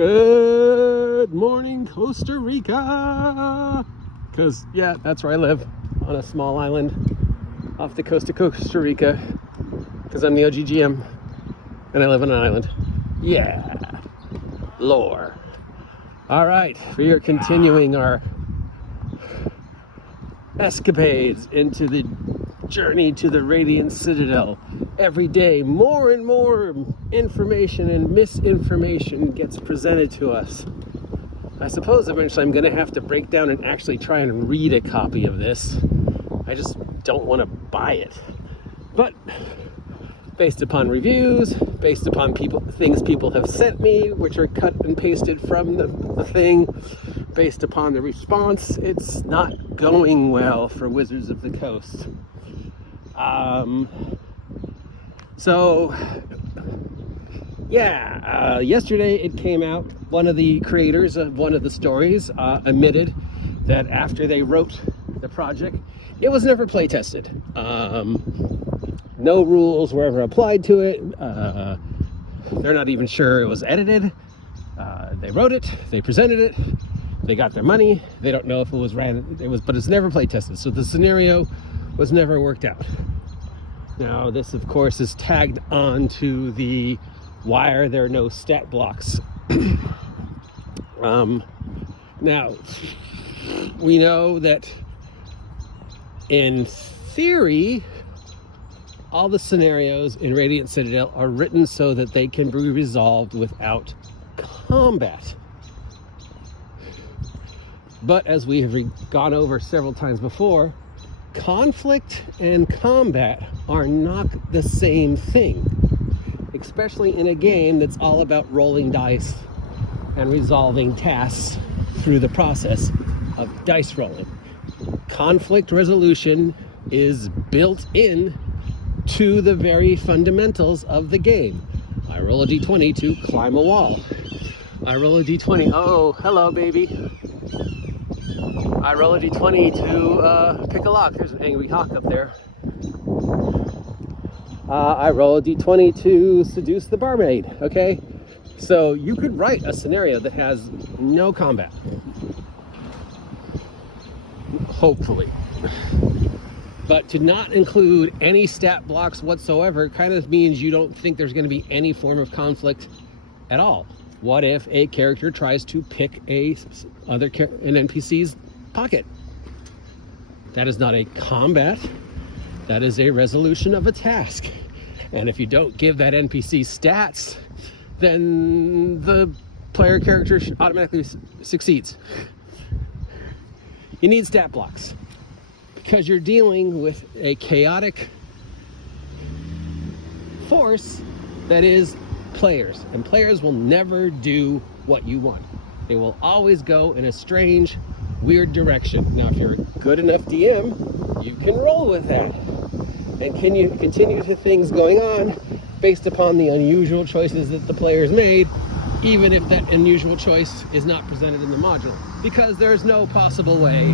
Good morning, Costa Rica. Because, yeah, that's where I live, on a small island off the coast of Costa Rica. Because I'm the OGGM, and I live on an island. Yeah, lore. All right, we are continuing our escapades into the journey to the Radiant Citadel. Every day, more and more information and misinformation gets presented to us. I suppose eventually I'm going to have to break down and actually try and read a copy of this. I just don't want to buy it. But based upon reviews, based upon things people have sent me, which are cut and pasted from the thing, based upon the response, it's not going well for Wizards of the Coast. Yesterday it came out, one of the creators of one of the stories admitted that after they wrote the project, it was never play tested. No rules were ever applied to it. They're not even sure it was edited. They wrote it, they presented it, they got their money. They don't know if it was but it's never play tested. So the scenario was never worked out. Now, this, of course, is tagged on to the why are there no stat blocks? Now, we know that in theory, all the scenarios in Radiant Citadel are written so that they can be resolved without combat. But as we have gone over several times before, conflict and combat are not the same thing, especially in a game that's all about rolling dice and resolving tasks through the process of dice rolling. Conflict resolution is built in to the very fundamentals of the game. I roll a d20 to climb a wall. I roll a d20, oh, hello baby. I roll a d20 to pick a lock. There's an angry hawk up there. I roll a d20 to seduce the barmaid, okay? So you could write a scenario that has no combat. Hopefully. But to not include any stat blocks whatsoever kind of means you don't think there's going to be any form of conflict at all. What if a character tries to pick an NPC's pocket? That is not a combat. That is a resolution of a task. And if you don't give that NPC stats, then the player character automatically succeeds. You need stat blocks because you're dealing with a chaotic force that is players, and players will never do what you want. They will always go in a strange, weird direction. Now, if you're a good enough DM, you can roll with that. And can you continue to things going on based upon the unusual choices that the players made, even if that unusual choice is not presented in the module? Because there's no possible way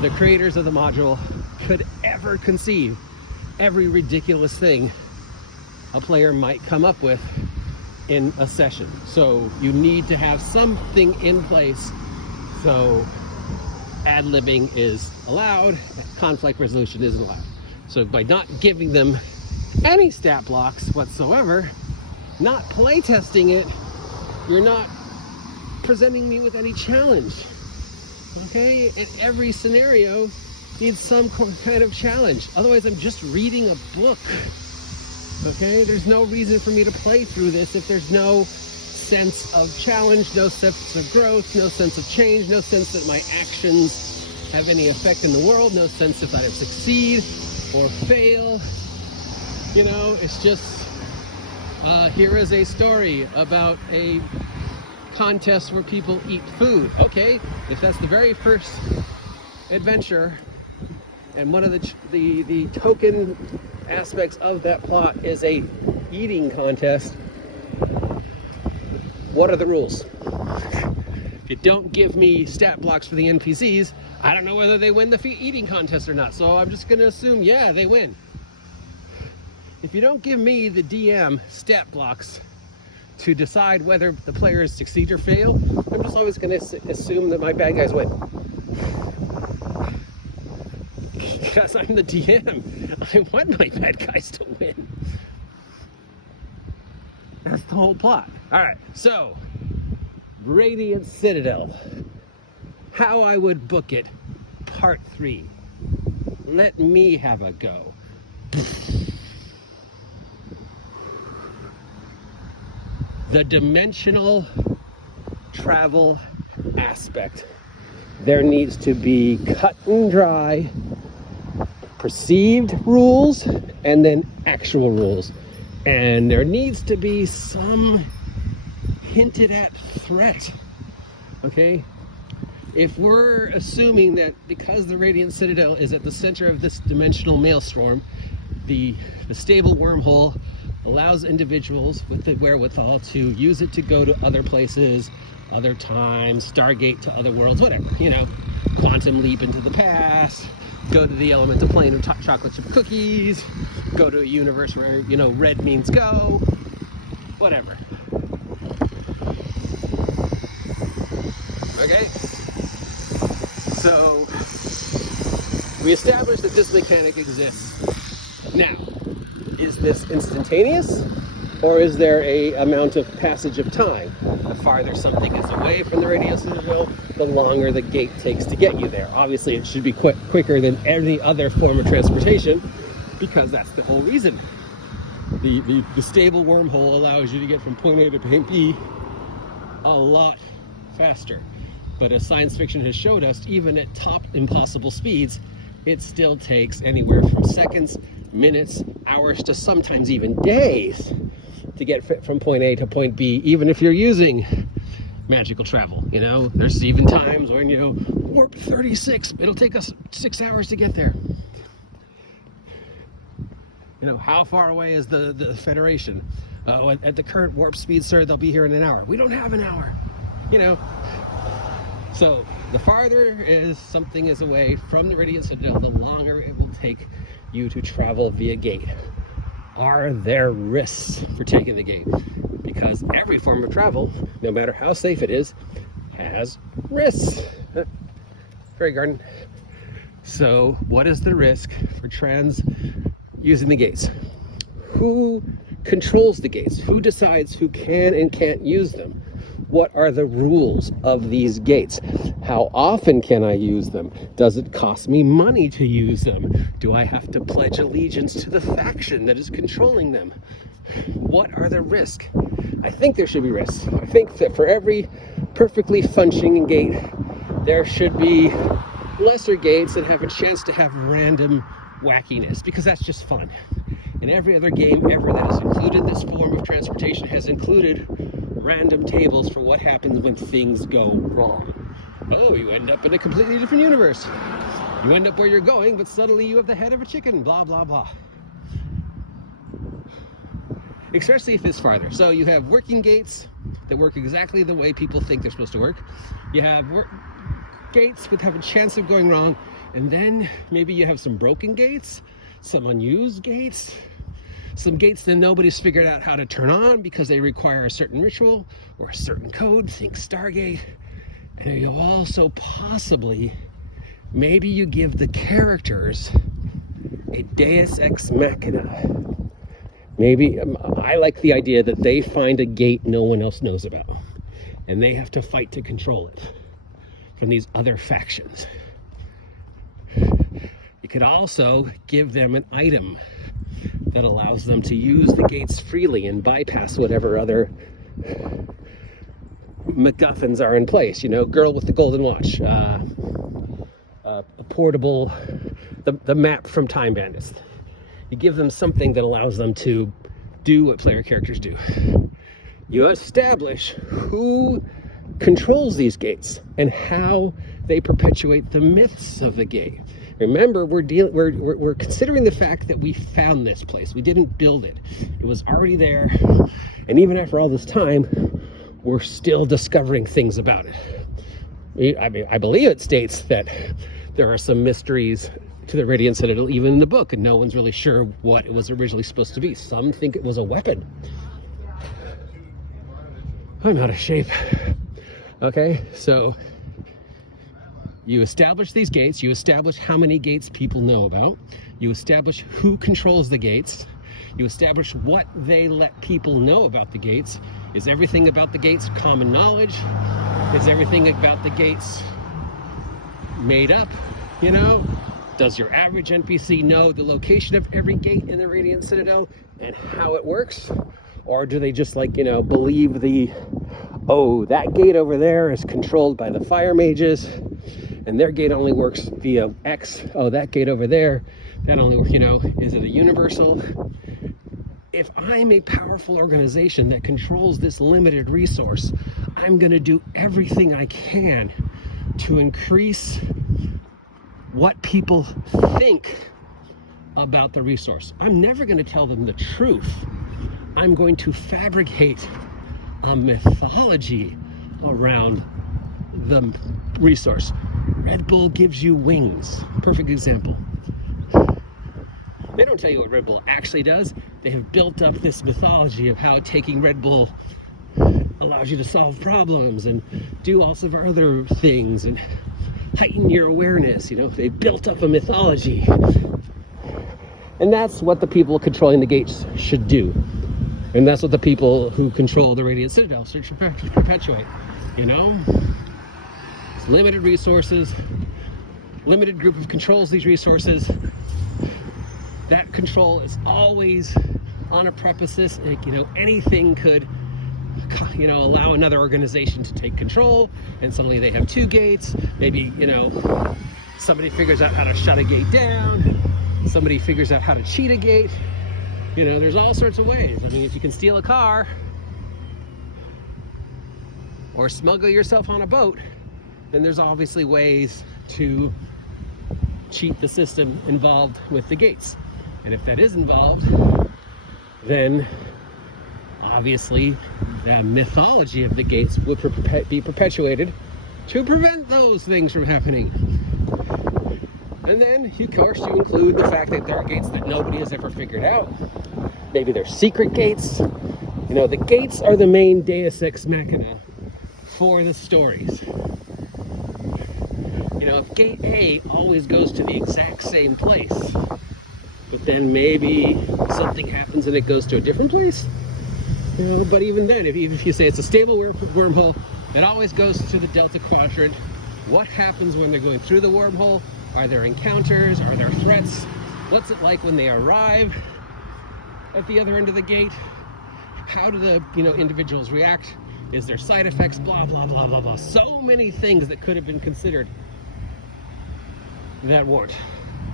the creators of the module could ever conceive every ridiculous thing a player might come up with in a session. So you need to have something in place so ad-libbing is allowed, conflict resolution isn't allowed. So by not giving them any stat blocks whatsoever, not playtesting it, you're not presenting me with any challenge. Okay? And every scenario needs some kind of challenge. Otherwise, I'm just reading a book. Okay? There's no reason for me to play through this if there's no sense of challenge, no sense of growth, no sense of change, no sense that my actions have any effect in the world, no sense if I succeed or fail. You know, it's just, here is a story about a contest where people eat food. Okay, if that's the very first adventure, and one of the token aspects of that plot is a eating contest, what are the rules? If you don't give me stat blocks for the NPCs, I don't know whether they win the eating contest or not. So I'm just going to assume, yeah, they win. If you don't give me, the DM, stat blocks to decide whether the players succeed or fail, I'm just always going to assume that my bad guys win. Because I'm the DM. I want my bad guys to win. That's the whole plot. Alright, so Radiant Citadel. How I would book it, part 3. Let me have a go. The dimensional travel aspect. There needs to be cut and dry perceived rules and then actual rules. And there needs to be some hinted at threat. Okay? If we're assuming that because the Radiant Citadel is at the center of this dimensional maelstrom, the stable wormhole allows individuals with the wherewithal to use it to go to other places, other times, Stargate to other worlds, whatever, you know, quantum leap into the past, go to the elemental plane of chocolate chip cookies, go to a universe where, you know, red means go, whatever. Okay? So, we established that this mechanic exists. Now, is this instantaneous? Or is there a amount of passage of time? The farther something is away from the Radiant Citadel, the longer the gate takes to get you there. Obviously, it should be quicker than any other form of transportation, because that's the whole reason. The stable wormhole allows you to get from point A to point B a lot faster. But as science fiction has showed us, even at top impossible speeds, it still takes anywhere from seconds, minutes, hours, to sometimes even days to get from point A to point B, even if you're using magical travel. You know, there's even times when, you know, warp 36, it'll take us 6 hours to get there. You know, how far away is the Federation? At the current warp speed, sir, they'll be here in an hour. We don't have an hour, you know. So the farther something is away from the Radiant Citadel, the longer it will take you to travel via gate. Are there risks for taking the gate? Because every form of travel, no matter how safe it is, has risks. Fairy garden. So what is the risk for using the gates? Who controls the gates? Who decides who can and can't use them? What are the rules of these gates? How often can I use them? Does it cost me money to use them? Do I have to pledge allegiance to the faction that is controlling them? What are the risks? I think there should be risks. I think that for every perfectly functioning gate, there should be lesser gates that have a chance to have random wackiness, because that's just fun. And every other game ever that has included this form of transportation has included random tables for what happens when things go wrong. Oh, you end up in a completely different universe. You end up where you're going, but suddenly you have the head of a chicken, blah, blah, blah. Especially if it's farther. So you have working gates that work exactly the way people think they're supposed to work. You have gates that have a chance of going wrong, and then maybe you have some broken gates, some unused gates, some gates that nobody's figured out how to turn on because they require a certain ritual or a certain code, think Stargate. And you also possibly, maybe you give the characters a deus ex machina. Maybe, I like the idea that they find a gate no one else knows about, and they have to fight to control it from these other factions. You could also give them an item that allows them to use the gates freely and bypass whatever other MacGuffins are in place. You know, girl with the golden watch, a portable, the map from Time Bandits. You give them something that allows them to do what player characters do. You establish who controls these gates and how they perpetuate the myths of the gate. Remember, we're considering the fact that we found this place. We didn't build it. It was already there. And even after all this time, we're still discovering things about it. I mean, I believe it states that there are some mysteries to the Radiant Citadel, even in the book, and no one's really sure what it was originally supposed to be. Some think it was a weapon. I'm out of shape. Okay, so you establish these gates, you establish how many gates people know about, you establish who controls the gates, you establish what they let people know about the gates. Is everything about the gates common knowledge? Is everything about the gates made up? You know, does your average NPC know the location of every gate in the Radiant Citadel and how it works? Or do they just, like, you know, believe oh, that gate over there is controlled by the fire mages and their gate only works via X. Oh, that gate over there, that only works, you know, is it a universal? If I'm a powerful organization that controls this limited resource, I'm going to do everything I can to increase what people think about the resource. I'm never going to tell them the truth. I'm going to fabricate a mythology around the resource. Red Bull gives you wings. Perfect example. They don't tell you what Red Bull actually does. They have built up this mythology of how taking Red Bull allows you to solve problems and do all sorts of other things and heighten your awareness. You know, they built up a mythology. And that's what the people controlling the gates should do. And that's what the people who control the Radiant Citadel should perpetuate. You know? It's limited resources, limited group of controls these resources. That control is always on a premises. Like, you know, anything could, you know, allow another organization to take control, and suddenly they have two gates. Maybe, you know, somebody figures out how to shut a gate down. Somebody figures out how to cheat a gate. You know, there's all sorts of ways. I mean, if you can steal a car or smuggle yourself on a boat, then there's obviously ways to cheat the system involved with the gates. And if that is involved, then obviously the mythology of the gates would be perpetuated to prevent those things from happening. And then, of course, you include the fact that there are gates that nobody has ever figured out. Maybe they're secret gates. You know, the gates are the main deus ex machina for the stories. You know, if gate A always goes to the exact same place, but then maybe something happens and it goes to a different place, you know, but even then, if you say it's a stable wormhole, it always goes to the Delta Quadrant. What happens when they're going through the wormhole? Are there encounters? Are there threats? What's it like when they arrive at the other end of the gate? How do the, you know, individuals react? Is there side effects? Blah, blah, blah, blah, blah. So many things that could have been considered that weren't.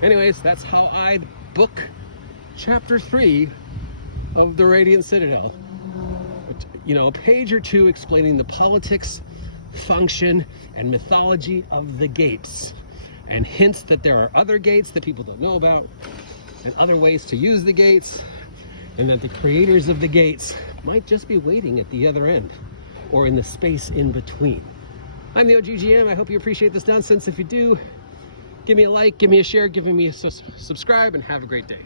Anyways, that's how I'd book chapter 3 of the Radiant Citadel. You know, a page or two explaining the politics, function, and mythology of the gates, and hints that there are other gates that people don't know about, and other ways to use the gates, and that the creators of the gates might just be waiting at the other end, or in the space in between. I'm the OGGM. I hope you appreciate this nonsense. If you do, give me a like, give me a share, give me a subscribe, and have a great day.